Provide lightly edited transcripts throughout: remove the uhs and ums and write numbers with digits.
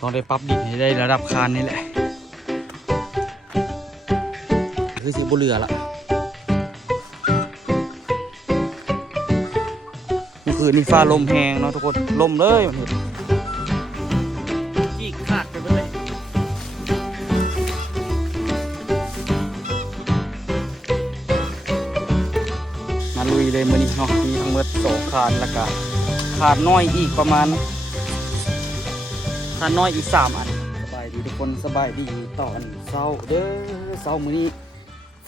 ต้องได้ปรับดินให้ได้ระดับคานนี่แหละคือสิบุเรือละเมื่อคืนนี่ฟ้าลมแหงเนาะทุกคนลมเลยมันเห็นจีกขาดไปหมดเลยมาลุยเลยมื้อนี้เนาะมีทั้งหมด2คานแล้วก็ขาดน้อยอีกประมาณขาดน้อยอีก3 อันสบายดีทุกคนสบายดีตอนเช้าเด้อเช้ามื้อนี้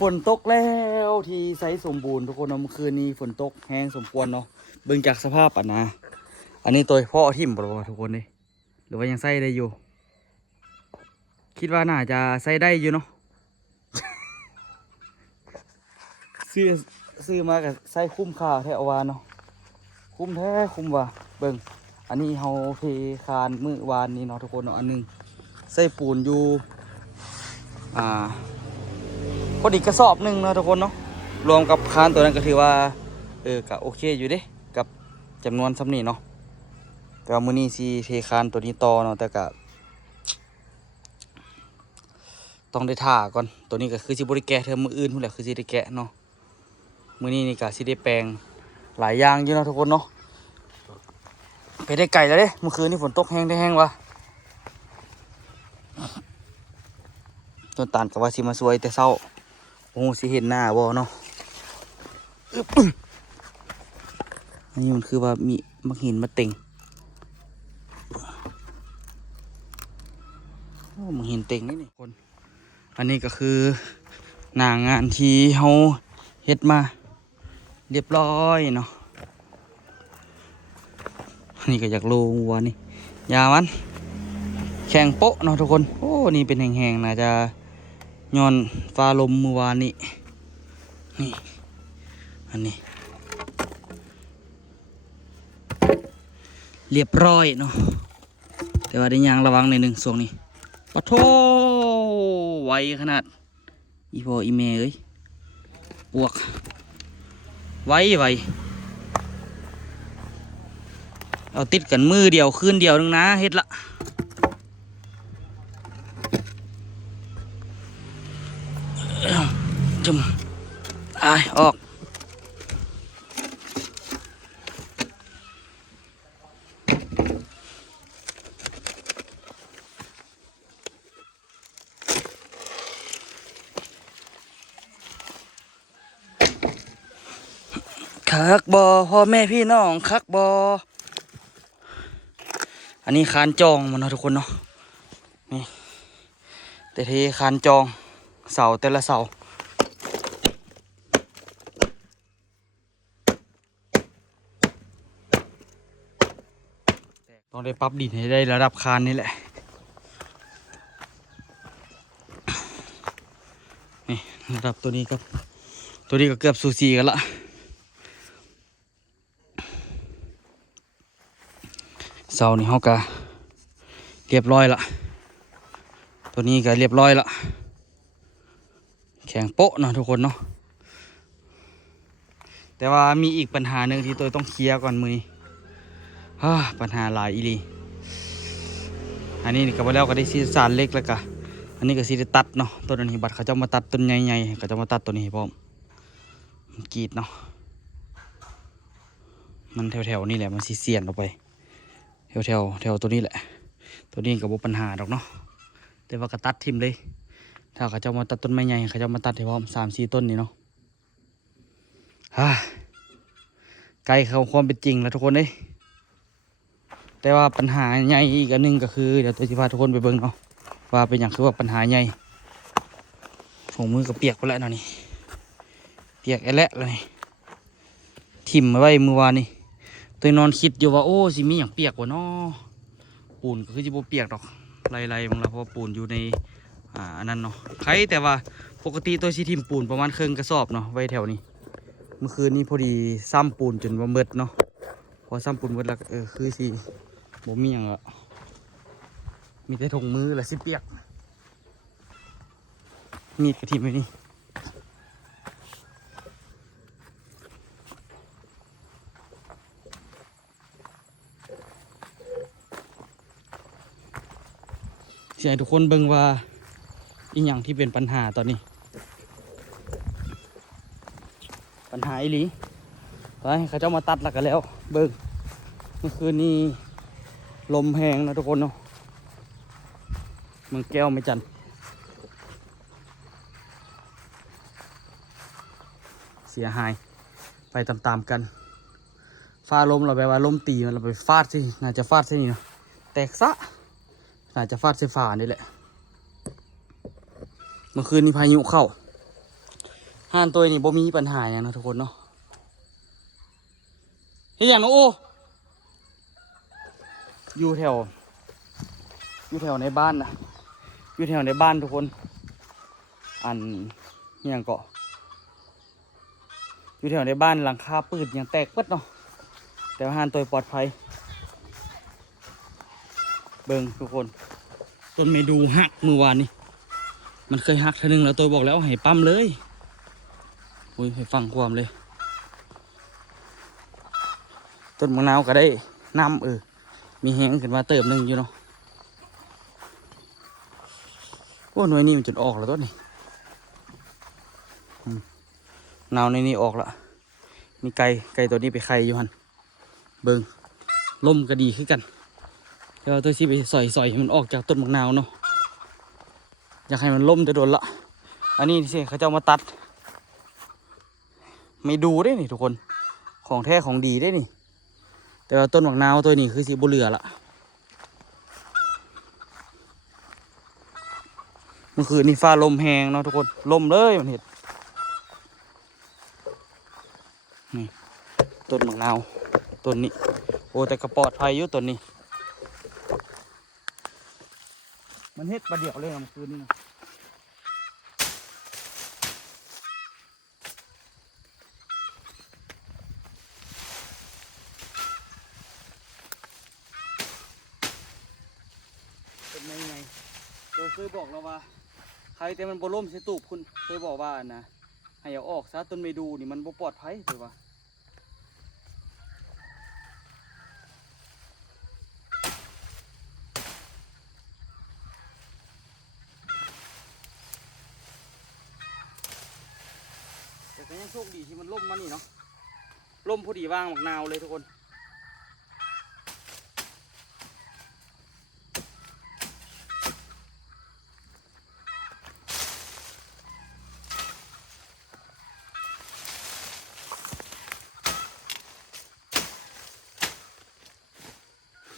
ฝนตกแล้วที่ไซสมบูรณ์ทุกคนเนาะเมื่อคืนนี้ฝนตกแห้งสมควรเนาะเบิ่งจากสภาพอันนี้ตัวพ่อทิ่มบ่ทุกคนเลยหรือว่ายังใส่ได้อยู่คิดว่าน่าจะใส่ได้อยู่เนาะ ซื้อมากับใส่คุ้มค่าแท้เอาวาเนาะคุ้มแท้คุ้มว่ะเบิ่งอันนี้เฮาเทคานมื้อวานนี้เนาะทุกคนเนาะอันนึงใส่ปูนอยู่พอดีกระสอบหนึ่งเนาะทุกคนเนาะรวมกับคานตัวนั้นก็ถือว่าก็โอเคอยู่เด้กับจำนวนซ้ำนี่เนาะแต่ว่ามื้อนี้สิเทคานตัวนี้ต่อเนาะแต่ก็ต้องได้ท่าก่อนตัวนี้ก็คือสิบ่ได้แกะเทอมมื้ออื่นพุ่นแหละคือสิได้แกะเนาะมื้อนี้นี่ก็สิได้แปลงหลายอย่างอยู่เนาะทุกคนเนาะไปได้ไก่แล้วเด้เมื่อคืนนี้ฝนตกแห้งได้แห้งวะต้นตาลกับว่าสิมาสวยแต่เศร้าโอ้สิเห็นหน้าบ่เนาะอันนี้มันคือว่ามีมักหินมาเต็งโอ้มักหินเต็งนี่คนอันนี้ก็คือหน้างานที่เฮาเฮ็ดมาเรียบร้อยเนาะนี่ก็อยากโลวัวนี่ยามันแข่งโป๊ะเนาะทุกคนโอ้นี่เป็นแห้งๆน่าจะย้อนฟ้าลมเมื่อวานนี้นี่อันนี้เรียบร้อยเนาะแต่ว่าได้ยางระวังในหนึ่งส่วงนี้ปะโถไวขนาดอีพ่ออีเมย์เอ้ยปวกไวเอาติดกันมือเดียวคืนเดียวนึงนะเฮ็ดละจุ่มออกคักบอพ่อแม่พี่น้องคักบออันนี้คานจองมันเนาะทุกคนเนาะนี่แต่ทีคานจองเสาแต่ละเสาต้องได้ปรับดินให้ได้ระดับคานนี่แหละนี่ระดับตัวนี้ก็เกือบสูสีกันละเสานี่เขาก็เรียบร้อยละตัวนี้ก็เรียบร้อยละแข็งโป๊ะเนาะทุกคนเนาะแต่ว่ามีอีกปัญหาหนึ่งที่ตัวต้องเคลียร์ก่อนมือนี้ปัญหาหลายอีหลีอันนี้ก็ไปแล้วก็ได้ซีสารเล็กแล้วก็อันนี้ก็ซีได้ตัดเนาะต้นนี้บัดเขาจะมาตัดต้นใหญ่ๆเขาจะมาตัดตัวนี้พร้อมมันกรีดเนาะมันแถวๆนี่แหละมันซีเสียนออกไปแถวตัวนี้แหละตัวนี้ก็บ่ปัญหาดอกเนาะแต่ว่าก็ตัดทิ่มเลยถ้าเขาจะมาตัดต้นไม้ใหญ่เขาจะมาตัดให้พร้อม3-4 ต้นนี่เนาะไกลเข้าความเป็นจริงแล้วทุกคนเลยแต่ว่าปัญหาใหญ่อีกอันนึงก็คือเดี๋ยวตัวสิพาทุกคนไปเบิ่งเนาะว่าเป็นอย่างคือว่าปัญหาใหญ่ถุงมือก็เปียกไปแล้วเนาะนี่เปียกแอละแล้วนี่ทิ่มไว้มือวานนี่ตัวนอนคิดอยู่ว่าโอ้สิมีอย่างเปียกกว่านาะปูนก็คือจะบ่เปียกดอกไล่ๆบางละเพราะปูนอยู่ในอันนั้นเนาะใครแต่ว่าปกติตัวสิทิ่มปูนประมาณครึ่งกระสอบเนาะไว้แถวนี้เมื่อคืนนี้พอดีซ้ำปูนจนว่าเมิดเนาะพอซ้ำปูนเมิดแล้วคือสิบ่มีอย่างละมีแต่ถุงมือและสิเปียกมีดกระถิ่นไว้นี่ สิให้ทุกคนเบิ่งว่าอีหยังที่เป็นปัญหาตอนนี้ปัญหาอีหลีตอนนี้เขาเจ้ามาตัดแล้วกันแล้วเบิ่งเมื่อคืนนี้ลมแห้งนะทุกคนเนาะเมืองแก้วไม่จันเสียหายไปตามๆกันฟ้าลมเราแปลว่าลมตีมันเราไปฟาดสิน่าจะฟาดสินี่เนาะแตกซะน่าจะฟาดเส้นฟ้านี่แหละเมื่อคืนนี้พายุเข้าห้านตัวนี้บ่มีปัญหาอย่างนะทุกคนเนาะเฮ้ยอย่างน้องโออยู่แถวในบ้านนะอยู่แถวในบ้านทุกคนอันอย่างเกาะอยู่แถวในบ้านหลังคาปืดอย่างแตกปึ๊ดเนาะแต่ว่าห้านตัวปลอดภัยเบิ่งทุกคนต้นเมดูหักเมื่อวานนี้มันเคยหักทีนึงแล้วตัวบอกแล้วให้ปั๊มเลยอุ้ยให้ฟังความเลยต้นมะนาวก็ได้น้ำมีแห้งขึ้นมาเติมหนึ่งอยู่เนาะโอ้หน่วยนี้มันจนออกแล้วต้นนี่นาวในนี้ออกละมีไก่ตัวนี้ไปไข่อยู่หันเบิ่งล่มก็ดีขึ้นกันเดี๋ยวตัวที่ไปสอยมันออกจากต้นมะนาวเนาะอยากให้มันล่มจะโดนละอันนี้สิเขาจะเอามาตัดไม่ดูได้นี่ทุกคนของแท้ของดีได้นี่แต่ว่าต้นมะนาวตัวนี้คือสีบุเหลือละเมื่อคืนนี่ฟ้าลมแหงเนาะทุกคนลมเลยมันเห็นนี่ต้นมะนาวต้นนี้โอ้แต่กระปลอดภัยอยู่ต้นนี้มันเฮ็ดประเดี๋ยวเลยเมื่อคืนนี้นะเป็นไงเคยบอกเราว่าใครแต่มันบ่ล่มใส่ตูบคุณเคยบอกว่านะให้เอาออกซะต้นเมดูนี่มันบ่ปลอดภัยเลยว่าแต่ก็ยังโชคดีที่มันล่มมานี่เนาะล่มพอดีว่างหมกนาวเลยทุกคน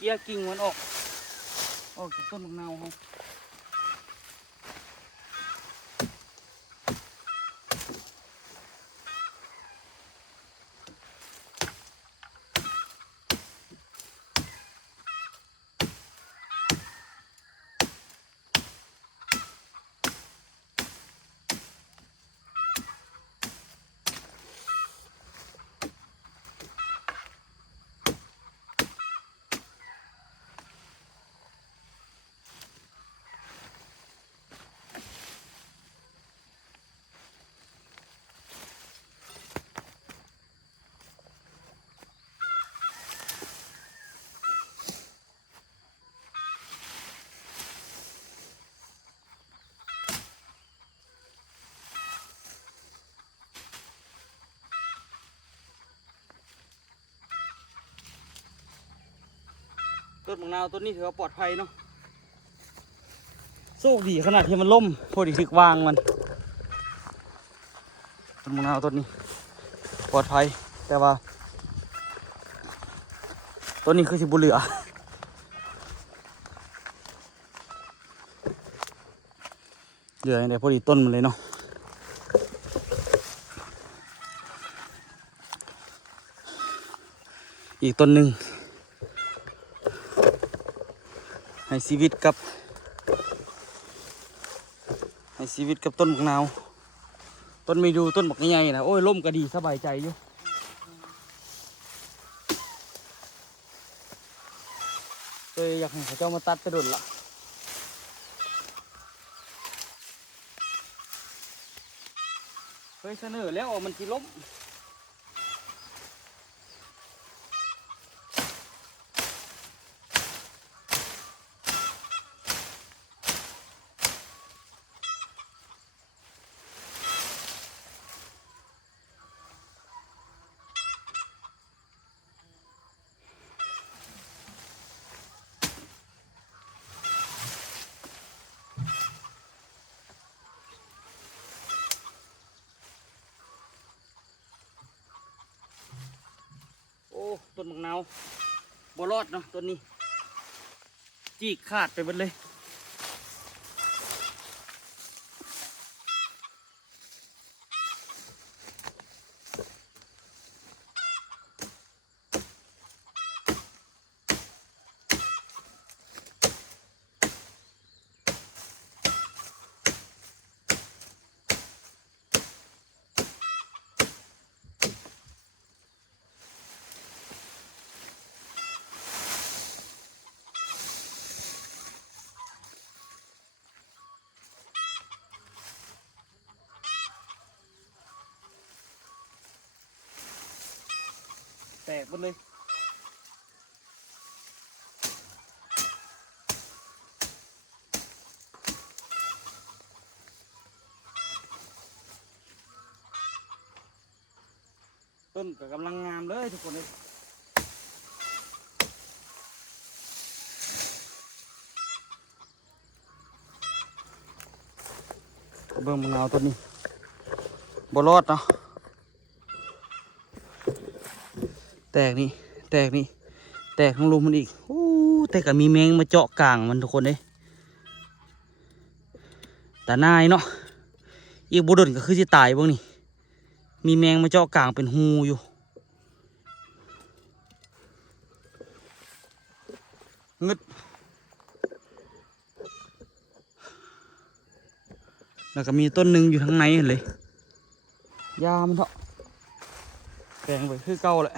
เกี่ยกิ่งมันออกจากต้นหมกนาวเขาต้นมะนาวต้นนี้ถือว่าปลอดภัยเนาะโชคดีขนาดที่มันล่มพอดีถึกวางมันต้นมะนาวต้นนี้ปลอดภัยแต่ว่าต้นนี้คือสิบุเหลืออย่างเดียวพอดีต้นมันเลยเนาะอีกต้นหนึ่งให้ชีวิตกับต้นมะนาวต้นไม่ดูต้นบักใหญ่ๆนะโอ้ยล่มก็ดีสบายใจอยู่เลยอยากให้เขาเจ้ามาตัดไปโดนละเคยเสนอแล้วมันสิล้ม ต้นมะนาวบ่รอดเนาะต้นนี้จีกขาดไปหมดเลยแตกหมดเลยต้นก็กำลังงามเลยทุกคนเลยเบิ่งมะนาวต้นนี้บ่รอดเนาะแตกนี่แตกนี่แตกทั้งลุมมันอีกโอ้แต่ก็มีแมงมาเจาะกลางมันทุกคนเลยแต่นายเนาะอีกบุดนก็คือจะตายบ้างนี่มีแมงมาเจาะกลางเป็นหูอยู่งึดแล้วก็มีต้นหนึ่งอยู่ข้างในเลยยามันเถอะแปลงไปคือเก่าแหละ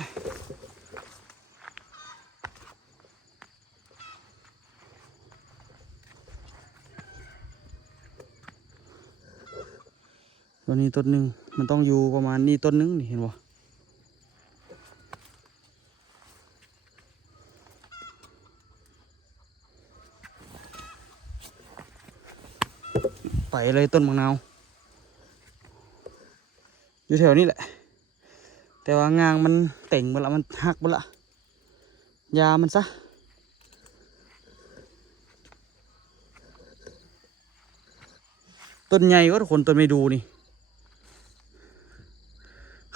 ตัวนี้ต้นหนึ่งมันต้องอยู่ประมาณนี้ต้นหนึ่งนี่เห็นบ่ไปเลยต้นมะนาวอยู่แถวนี้แหละแต่ว่างางมันเต่งหมดละมันหักหมดละยามันซะต้นใหญ่ก็ทุกคนต้นไม่ดูนี่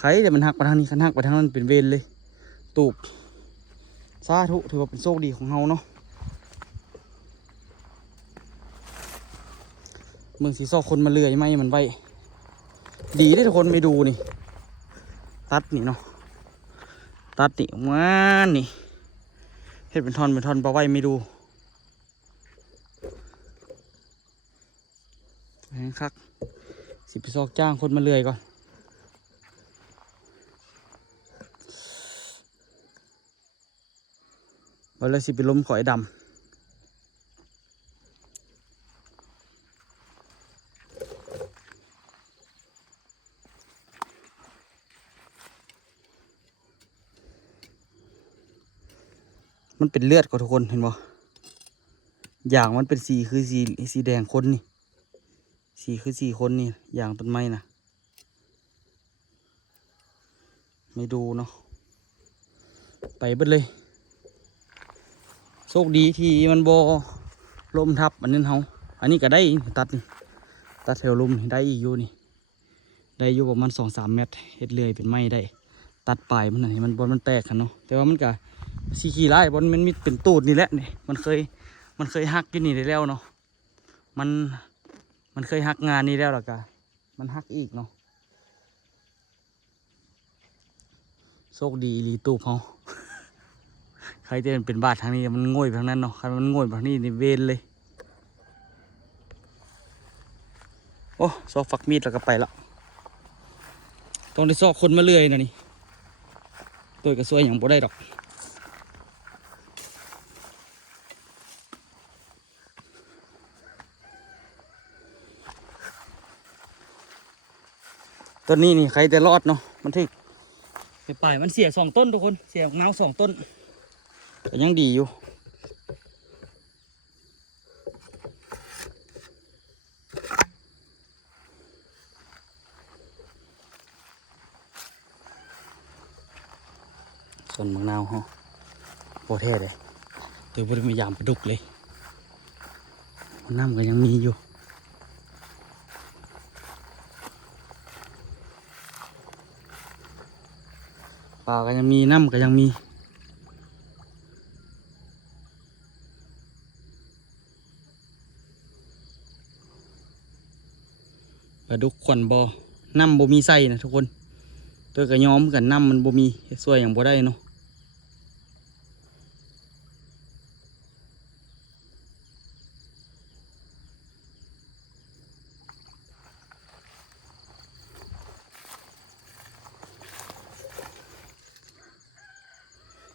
ใครจะมันหักไปทางนี้คันหักไปทางนั้นเป็นเวรเลยตูบสาธุถือว่าเป็นโชคดีของเฮาเนาะเมืองสีซอกคนมาเลื่อยไม่มันไว้ดีได้ทุกคนไม่ดูนี่ตัดนี่เนาะตัดนี่มานี่เห็ดเป็นท่อนปลาไว้ไม่ดูแหงคักสิไปซอกจ้างคนมาเลื่อยก่อนเอาเลยสิไปล้มขอยดำมันเป็นเลือดกับทุกคนเห็นบ่อย่างมันเป็นสีคือสีแดงคนนี่สีคือสีคนนี่อย่างต้นไม้นะไม่ดูเนาะไปเบิดเลยโชคดีที่มันบ่ลมทับอันนั้นเฮาอันนี้ก็ได้ตัดนี่ตัดแถวลมได้อีกอยู่นี่ได้อยู่ประมาณ2-3 เมตรเฮ็ดเลื่อยเป็นไม้ได้ตัดปลายมันให้มันบอลมันแตกกันเนาะแต่ว่ามันก็สีขี้ไล่บอลมันมีเป็นตูดนี่แหละนี่มันเคยหักกินนี่ได้แล้วเนาะมันเคยหักงานนี้แล้วล่ะกะมันหักอีกเนาะโชคดีรีตูบเขา ใครจะเป็นบาดทางนี้มันง่อยไปทางนั้นเนาะใครมันง่อยไปทางนี้นี่เวนเลยโอ้ซอกฝักมีดแล้วก็ไปละต้องได้ซอกคนมาเลื่อยนะนี่ตัวกระซวยอย่างบ่ได้ดอกต้นนี้นี่ใครจะรอดเนาะมันที่ไปป่ายมันเสีย2 ต้นทุกคนเสียเงา2 ต้นแต่ยังดีอยู่ส่วนมะนาวฮะโปรเทศเลยตัวบริมียามปลาดุกเลยน้ำก็ยังมีอยู่ปลาก็ยังมีน้ำก็ยังมี ปลาดุกขวัญบ่น้ำบ่มีไส้นะทุกคนตัวก็ย้อมกันน้ำมันบ่มีเฮ็ดสวยอย่างบ่ได้เนาะ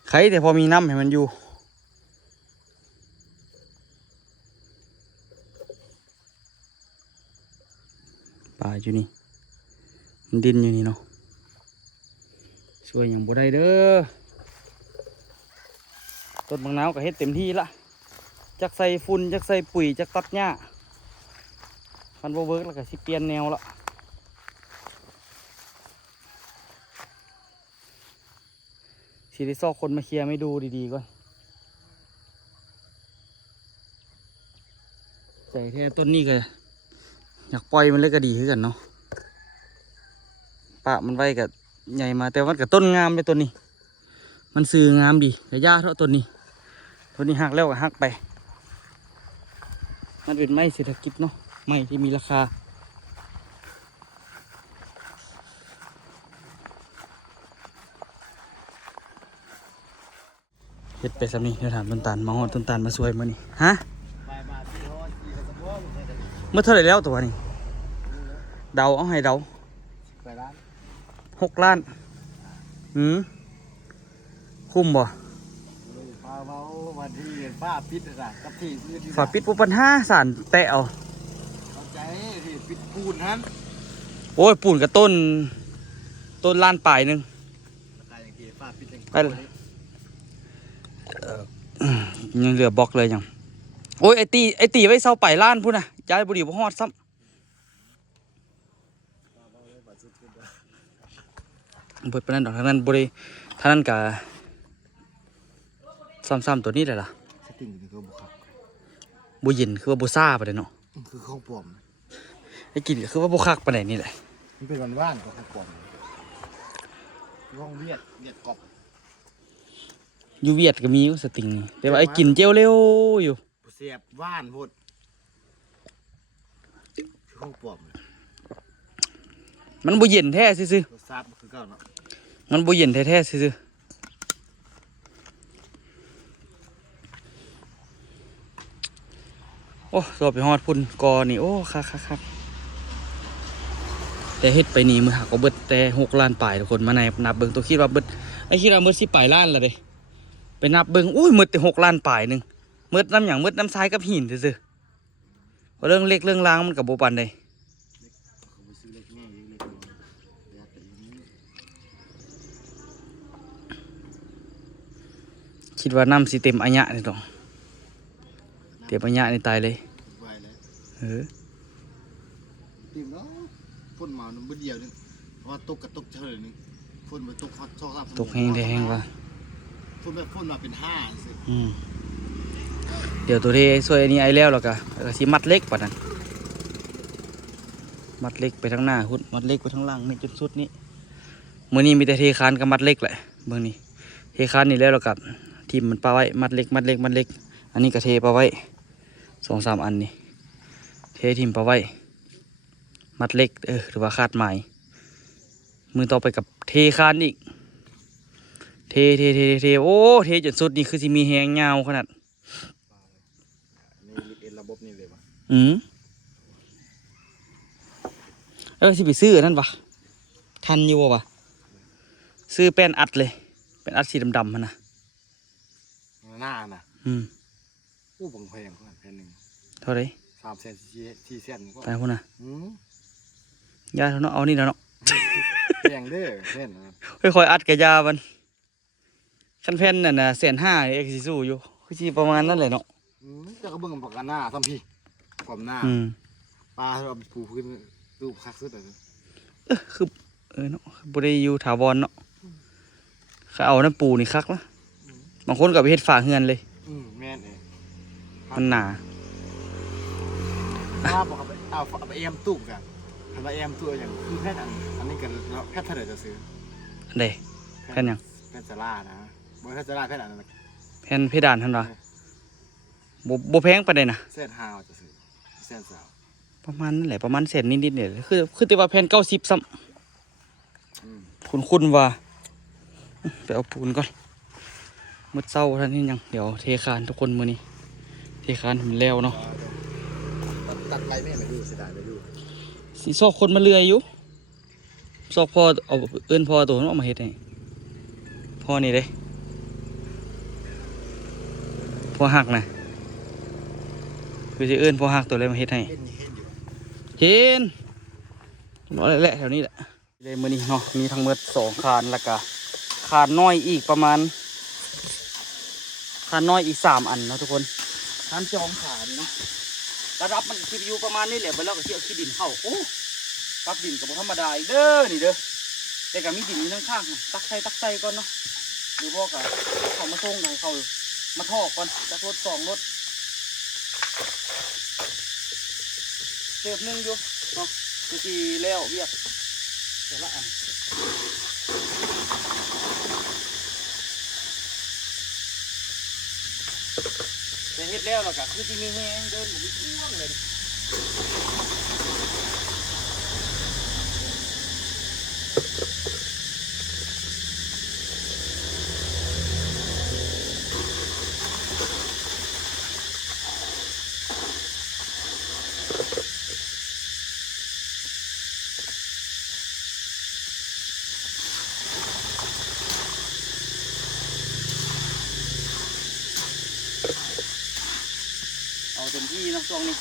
ใครแต่พอมีน้ำให้มันอยู่ปลาอยู่นี่มันดินอยู่นี่เนาะช่วยอย่างบ่ได้เด้อต้นบางนาวก็เฮ็ดเต็มที่ละจักใส่ฝุ่นจักใส่ปุ๋ยจักตัดหญ้าคันบ่เวิร์กแล้วก็สิเปลี่ยนแนวละสิได้ซอกคนมาเคลียร์ไม่ดูดีๆก่อนใส่แท้ต้นนี้ก็อยากปล่อยมันเลยก็ดีขึ้นกันเนาะปะมันไว้กับใหญ่มาแต่ว่ากับต้นงามเลยต้นนี้มันสื่องามดีแต่ยาเท่าต้นนี้หักแล้วก็หักไปมันเป็นไม้เศรษฐกิจเนาะไม้ที่มีราคาเฮ็ดไปสำนี้เดี๋ยวถามต้นตาลมาหอดต้นตาลมาสวยมานี่ฮะเมื่อเท่าไหร่แล้วตัวนี้เดาเอาให้เดา6 ล้านคุ้มบ่ฝาปิดปุ๊บปัญหาสารแตะเอาใจปิดปูนฮันโอ้ยปูนกับต้นล้านปลายหนึ่งไปยังเหลือบล็อกเลยยังโอ้ยไอตีไว้เสาไปล้านพูดนะย้ายบุรีบ่ฮอดซ้ำเปิดไปนั่นดอกทางนั้นบุรีทางนั้นกะซ้ำตัวนี้เลยล่ะบุยินคือว่าบุซ่าไปเลยเนาะคือข้องปลอมไอ้กินคือว่าบุคักไปไหนนี่แหละมันเป็นวันว่านของข้องปลอมห้องเวียดกบอยู่เวียดก็มีสติงแต่ว่าไอ้กินเจียวเร็วอยู่เสียบว่านพูดคือข้องปลอมมันบุเย็นแท้ซื่อๆมันบุเย็นแท้ซื่อโอ้สอบไปฮอดพุ่นกอนี่โอ้ครับแต่เฮ็ดไปนี่มือหักก็เบิดแต่6 ล้านปลายทุกคนมาในนับเบิ่งตัวคิดว่าเบิดไอ้คิดว่าเบิด10 ปลายล้านละเด้ไปนับเบิ่งอุ้ยหมดแต่6 ล้านปลายนึงหมดน้ำหยังหมดน้ำทรายกับหินซื่อๆเพราะเรื่องเล็กเรื่องล้างมันกับโบปันได้คิดว่าน้ำสิเต็มอัญญะนี่ต้องเต็มอัญญะนี่ตายเลยเต็มแล้วฝนมาเมื่อเดียวนึงว่าตกกับตกเฉยนึงฝนมาตกฮอตชอบตกแห้งว่ะฝนแบบฝนมาเป็น5สิเดี๋ยวตัวที่สวยอันนี้ไอ้แล้วหรอกอะสิมัดเล็กกว่านั้นมัดเล็กไปทั้งหน้าหุ่นมัดเล็กไปทั้งล่างนี่จนสุดนี้มื้อนี้มีแต่เทคานกับมัดเล็กแหละเบื้องนี้เทคานนี่แล้วเรากับทีมมันปาไว้มัดเล็กอันนี้ก็เทปาไว้2-3 อันนี่เททีมปาไว้มัดเล็กหรือว่าคาดหมายมือต่อไปกับเทคานอีกเทโอ้เทจนสุดนี่คือสิมีแหงยาวขนาดนี่ระบบนี่เลยวะสิไปซื้อนั่นปะทันอยู่ปะซื้อแป้นอัดเลยเป็นอัดสีดำๆมันนะหน้าน่ะอู้บังแพงแผ่นหนึ่งเท่าไร3 เซน4 เซนก็ไปพุ่นน่ะยาเท่านั้นเอานี่แล้วเนาะแพงเด้อแผ่นค่อยๆอัดกับยามันขั้นแผ่นน่ะนะ150,000เอ็กซิซูอยู่คือสิประมาณนั้นเลยเนาะจะก็เบิ่งปากกันหน้าทำพี่ความหน้าปลาเราปูพื้นรูปคักสุดเลยคือเนาะบริยูถาวรเนาะเขาเอาน้ำปูนี่คักนะบางคนกับเฮ็ดฝาเฮือนเลยแม่นมันหนาถ้าบอกเอาไปเอ็มตู้กันทำไปเอ็มตู้อย่างคือแพทย์อันนี้กันแพทย์เท่าไหร่จะซื้ออันใดแพทย์ยังแพทย์ซาร่านะบริษัทซาร่าแพทย์อันนั้นแพทย์เพดานท่านวะโบแพงไปเลยนะ150,000จะซื้อ130,000 ประมาณนั่นแหละประมาณ100,000นิดๆเนี่ยคือแต่ว่าแผ่น90ซ้ำคุณว่าไปเอาปูนก่อนมืดเศร้าท่านนี่ยังเดี๋ยวเทคานทุกคนมื้อนี้เทคานมันแล้วเนาะตัดไรไม่มาดูเสียดายไปดูสิซอกคนมาเลื่อยอยู่ซอกพ่อเอาเอิ้นพ่อตัวนั้นออกมาเฮ็ดให้พ่อนี่เด้พ่อหักนะคือสิเอิ้นพ่อหักตัวอะไรมาเฮ็ดให้เห็นน้อยแหละแถวนี้แหละเลยมื้อนี้เนาะมีทั้งหมด2คานแล้วก็คานน้อยอีกประมาณคานน้อยอีก3อันเนาะทุกคนคาน2ขานี่เนาะระดับมันคิดอยู่ประมาณนี้แหละไปแล้วก็เที่ยวขี้ดินเข้าโอ้ตักดินกับธรรมดาอีกเด้อนี่เด้อแต่ก็มีดินอยู่ข้างๆตักใส่ก่อนเนาะดูพ่อกับเขามาส่งให้เขามาทอกก่อนจะรถ2รถเติบนึงอยู่เนาะคือทีแล้วเวียกเดี๋ยวละอันแต่เฮ็ดแล้วล่ะก็คือที่มีแห้งเดินอยู่ช่วงเลยเอาเต็มที่นะช่วงนี้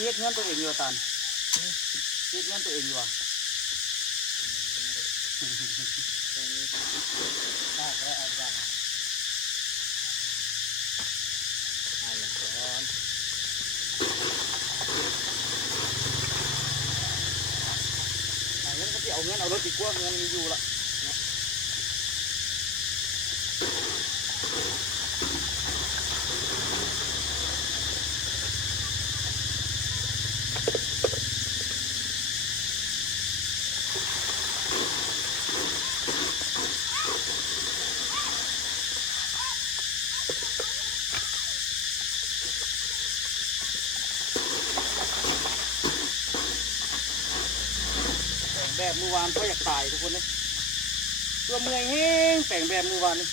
เฮ็ดเงินตัวเองอยู่ตันเฮ็ดเงินตัวเองอยู่อ่ะได้แล้วเอาได้เอาอย่างร้อนเงินก็จะเอาเงินเอารถดีกว่าเงินมีอยู่ละแบบมือวานก็อยากตายทุกคนเลยตัวเมื่อยแห้งแต่งแบบมือวานนี่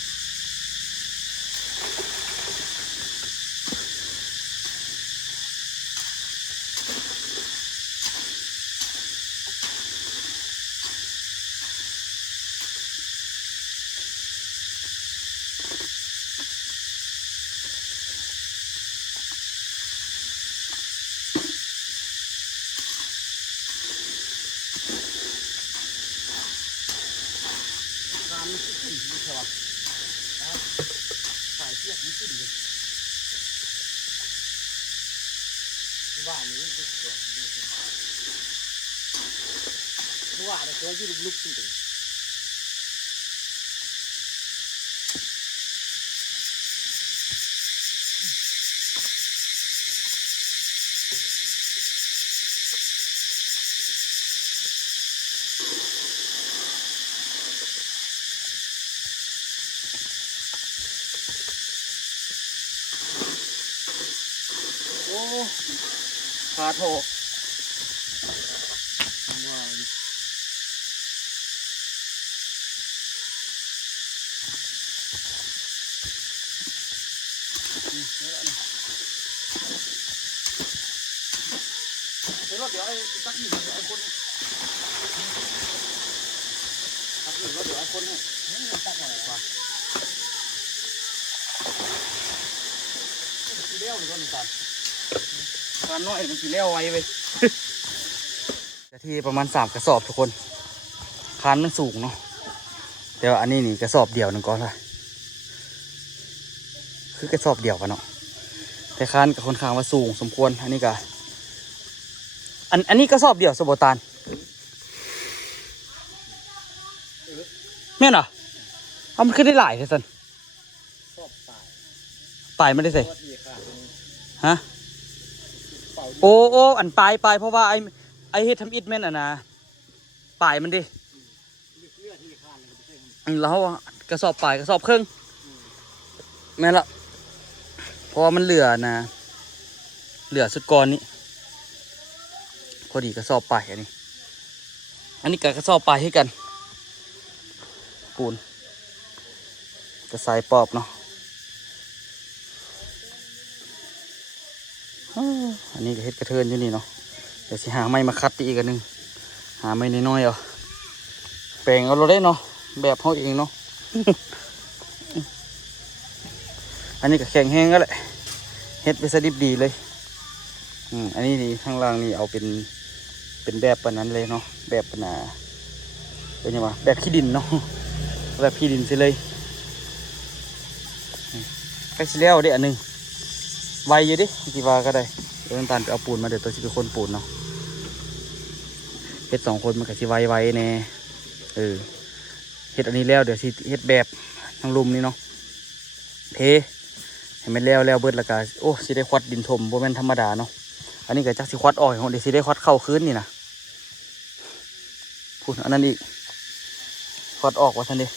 การมันขึ้นดูเถอะสายเชือกมันขึ้นเลยว่านี้ดูเสือดูเสือว่าแต่เสือยืดลุกจริงโอ้ขาโถว้าวนี่แล้วนี่เดี๋ยวรถเดี๋ยวไอ้ตักหินเดี๋ยวไอ้คนตักหินรถเดี๋ยวไอ้คนเนี่ยตักอะไรวะสีเลี้ยวหรือว่าหนึ่งตันการน้อยมันสีเลี้ยวไว้ไปจะที่ประมาณ3 กระสอบทุกคนคานมันสูงเนาะแต่ว่าอันนี้นี่กระสอบเดียวนึงก็ละคือกระสอบเดียวกันเนาะแต่คานกับคนข้างว่าสูงสมควรอันนี้ก็อันนี้กระสอบเดียวสมบูรณ์ตานแม่นเหรอ เอามันขึ้นได้หลายเลยสัน ชอบตาย ปลายไม่ได้ใส่ ตัวที่ขาด ฮะ เป่า โอ้โอ้อันปลายเพราะว่าไอเฮ็ดทำอิฐแม่นอ่ะนะปลายมันดิ เลือดที่ขาดเลยไม่ใช่ แล้วกระสอบปลายกระสอบครึ่งแม่นละเพราะว่ามันเหลือนะเหลือสุดก้อนนี้พอดีกระสอบปลายอันนี้กับกระสอบปลายให้กันปูนกระสายปอบเนาะอันนี้ก็เฮ็ดกระเทินอยู่นี่เนาะเดี๋ยวสิหาไม้มาคัดอีกอันหนึงหาไม้น้อยๆเอาแปลงเอาเราได้เนาะแบบเขาเองเนาะ อันนี้ก็แข็งแห้งก็แหละเฮ็ดไปสดิบดีเลยอันนี้นี่ข้างล่างนี่เอาเป็นแบบปานนั้นเลยเนาะแบบปนาเป็นยังไงแบบขี้ดินเนาะแบบขี้ดินสิเลยใกล้สิแล้วเด้อันหนึงไวอยู่ดิกี่ว่าก็ได้เดี๋ยวน้ำตาลไปเอาปูนมาเดี๋ยวตัวสิเป็นคนปูนเนาะเฮ็ด2 คนมันก็สิไวแน่เฮ็ดอันนี้แล้วเดี๋ยวสิเฮ็ดแบบทางลุมนี่เนาะเทให้มันแล้วเบิดแล้วก็โอ้สิได้ควัดดินถมบ่แม่นธรรมดาเนาะอันนี้ก็จักสิควัดออกของเดี๋ยวสิได้ควัดเข้าคืนนี่นะพูดอันนั้นอีกควัดออกว่าซั่นเด้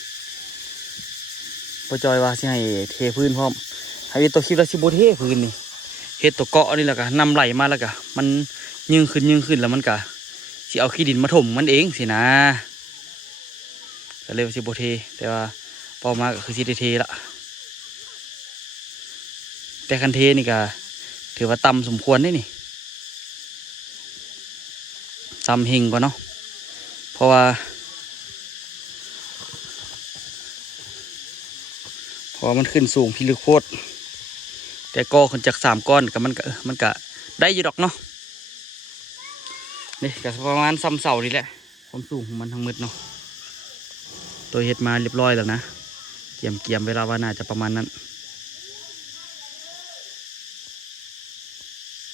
บ่จอยว่าสิให้เทพื้นพร้อมให้เฮ็ดตัวคลิปแล้วสิบ่เทพื้นนี่เฮ็ดตัวเกาะนี่แล้วก็นำไหลมาแล้วก็มันยึงขึ้นแล้วมันก็สิเอาขี้ดินมาถมมันเองสินะก็เลยว่าสิบ่เทแต่ว่าพอมาก็คือสิได้เทละแต่คันเทนี่ก็ถือว่าต่ำสมควรได้นี่ต่ำเฮงกว่าเนาะเพราะว่ามันขึ้นสูงพิลึกโคตรแต่ก็ขึ้นจาก3 ก้อนกับมันก็ได้อยู่ดอกเนาะนี่ก็ประมาณซ้ำเสานี่แหละความสูงของมันทั้งหมดเนาะตัวเฮ็ดมาเรียบร้อยแล้วนะเกี่ยมเวลาว่าน่าจะประมาณนั้น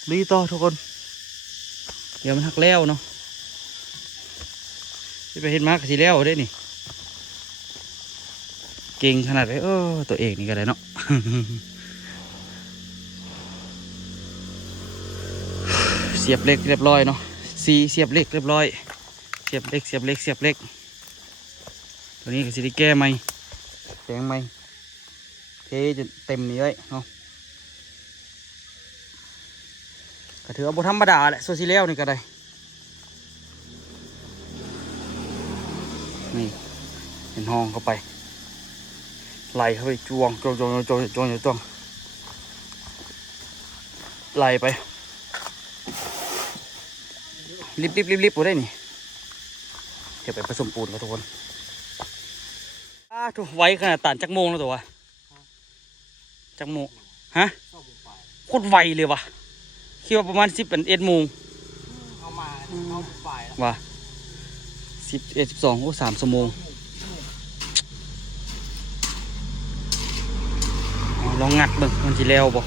ลุยต่อทุกคนเดี๋ยวมันหักแล้วเนาะที่ไปเห็นมากสิแล้วได้นี่เก่งขนาดไหนตัวเอกนี่ก็ได้เนาะ เสียบเหล็กเรียบร้อยเนาะเสียบเหล็กเรียบร้อยเสียบเหล็กตัวนี้ก็สิได้แก้ไหมแปลงไหมเทจนเต็มนี้เลยเนาะก็ถือว่าบ่ธรรมดาแหละโซซิเลียนี่ก็ได้นี่เป็นห้องเข้าไปไหลเข้าไปจวงไหลไปรีบได้นี่เดี๋ยวไปผสมปูนแล้วทุกคนทุกไว้ขนาดต่านจักโมงแล้วตัวจักโมงฮะโคตรไวเลยวะคิดว่าประมาณ11 โมงเอามาเอาฝ่ายแล้ว ว่ะ11 12โอ้3 ชั่วโมงลองงัดเบิ่งมันสิแล้วบ่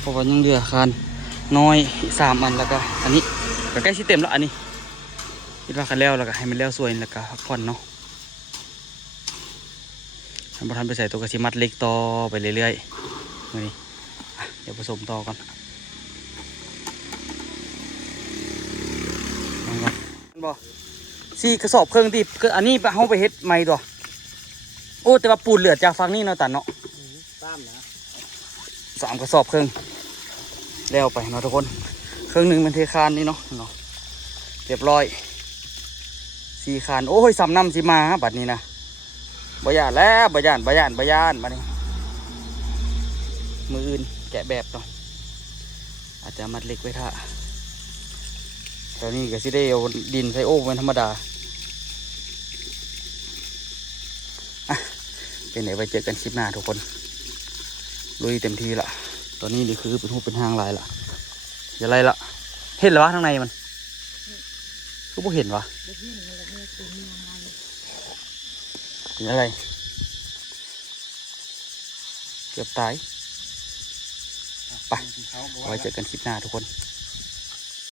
เพราะว่ายังเหลือคานน้อย3 อันแล้วก็อันนี้ก็ใกล้สิเต็มแล้วอันนี้คิดว่าคันแล้วก็ให้มันแล้วสวยแล้วก็พักผ่อนเนาะทำบ่ทันไปใส่ตัวกระสิมัดเล็กต่อไปเรื่อยๆมื้อนี้เดี๋ยวผสมต่อก่อนบ่4 กระสอบครึ่งที่อันนี้เฮาไปเฮ็ดใหม่ตัวโอ้แต่ว่าปูนเหลือจากฝั่งนี้เนาะตันเนาะ 3 กระสอบครึ่งแล้วไปเนาะทุกคนครึ่งหนึ่งเป็นเทคานนี่เนาะเรียบร้อย4 คานโอ้ย3 น้ำสิมาบัดนี้นะบ่ย่านแล้วบ่ย่านบัดนี้มืออื่นแกะแบบเนาะอาจจะมัดเล็กไว้ท่าแถวนี้ก็สิได้เอาดินใส่โอ้เป็นธรรมดาเป็นไหนไว้เจอกันคลิปหน้าทุกคนลุยเต็มที่ละตอนนี้นี่คือเป็นหูเป็นหางลายละอย่าไรละเห็นหรือวะข้างในมันก็ไม่เห็นวะเป็นอะไรเกือบตายไปไว้เจอกันคลิปหน้าทุกคน